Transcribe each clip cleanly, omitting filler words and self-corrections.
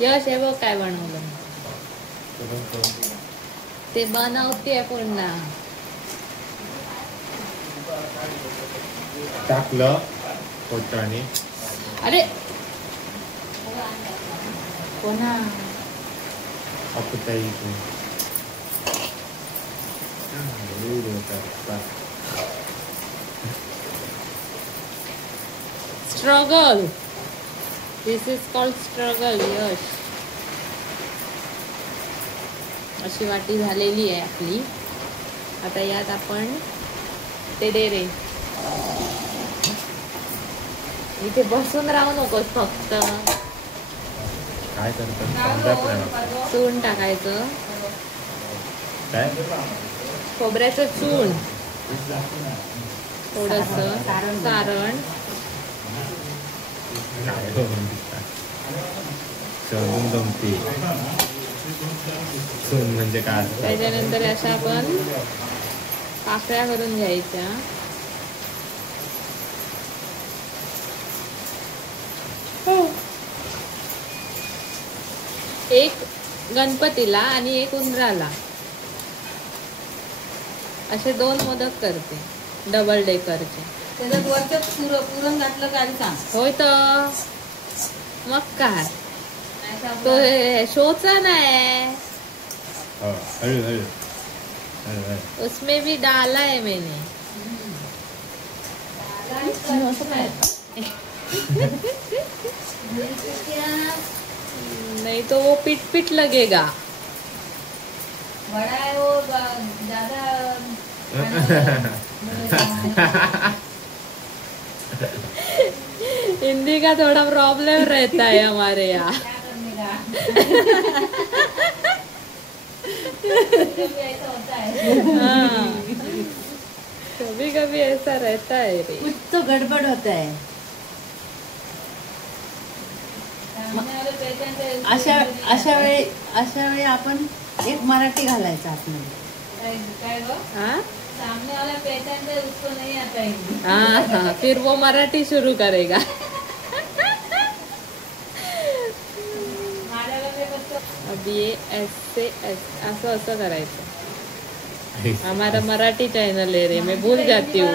यश हे बघ काय बनवलं ते बनवते पुन्हा टाकलं पोटाने. अरे पुन्हा अपताई struggle. This is called struggle. यश अशी वाटी झालेली आहे आपली. आता यात आपण ते दे रे. इथे बसून राहू नकोस फक्त. काय करतात चून टाकायचं. काय खोबऱ्याचं चून थोडस सारण शोधून जमती सून म्हणजे काय. त्याच्यानंतर अशा आपण पाकळ्या करून घ्यायच्या. एक गणपतीला आणि एक उंदराला असे 2 मोदक करते डबल डेकरचे. त्याच्यात वरचं पुरण घातलं काय सांग. होय तर मग काय तो शोचा नाही. हळू हळू हळू. उसमें भी डाला है मैंने. नहीं तो वो पिट पिट लगेगा. बड़ा है वो ज्यादा. हिंदी का थोड़ा प्रॉब्लम रहता है हमारे यहाँ. हाँ कभी कभी ऐसा रहता है रे. कुछ तो गड़बड़ होता है. अशा वेळी आपण एक मराठी घालायचा आतमध्ये. सामने वाला पहचान है उसको नहीं आता हिंदी. हाँ फिर वो मराठी शुरू करेगा. अब ये ऐसे असं असं करायचं. हमारा मराठी चैनल है रे. मैं भूल जाती हूँ.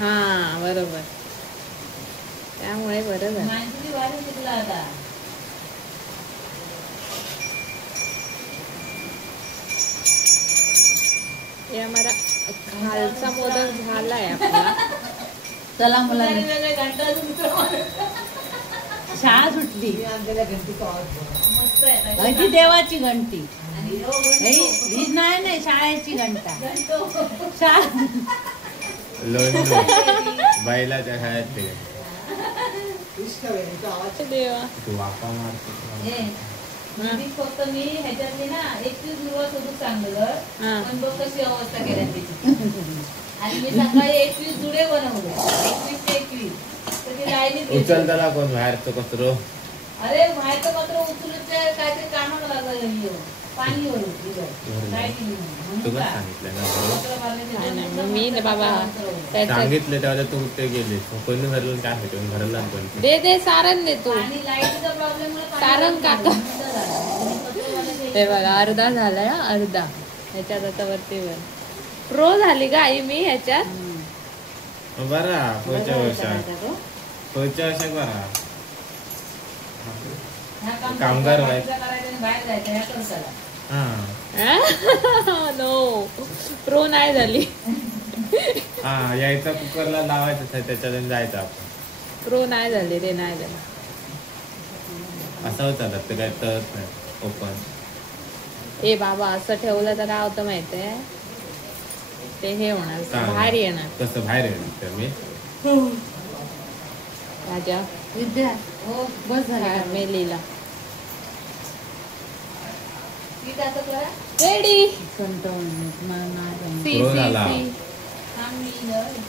हाँ बरोबर. त्यामुळे बरं झालं. ये हमारा खालचा मोदक झालाय आपला. चला मुलांनी शाळा सुटली. ही देवाची घंटी. ही नाही शाळेची घंटा. बैलाच्या खायत ते देवा तू वापा मारतो. फक्त मी ह्याच्यातली ना 21 दिवस होतो चांगलं. पण बघ कशी अवस्था केल्या त्याची. आणि मी सकाळी 21 जुडे बनवले. 21 ते 21 तर ती लाईनीत उचलताना कोण बाहेरचं कचरो. अरे बाहेरचं मात्र उचलून काहीतरी कामाला लागलं. पाणी मी बाबा सांगितलं तेव्हा तू ते गेले. कोणी भरलं काय माहिती भरला पण. दे सारण दे तू. सारण काका ते बघा अर्धा झालाय. अर्धा ह्याच्यात आता वरती वर प्रो झाली का आई मी ह्याच्यात. बरा पुढच्या वर्षात बरा कामगार नो प्रो नाही झाली. हा यायचा कुकरला लावायचं त्याच्यातून जायचं आपण. प्रो नाही झाली रे. नाही झाली असं होतं ते काय तर ओपन. ए बाबा असं ठेवलं तर काय होतं माहितीये ते हे होणार बाहेर येणार. कसं बाहेर येणार मी राजा विद्या. हो बस झाला मेलीला रेडी.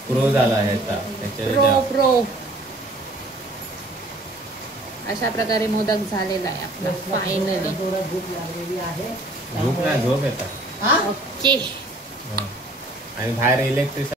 प्रो झाला प्रो. अशा प्रकारे मोदक झालेला आहे आपला फायनली. झोप येतात. ओके आणि बाहेर इलेक्ट्रिक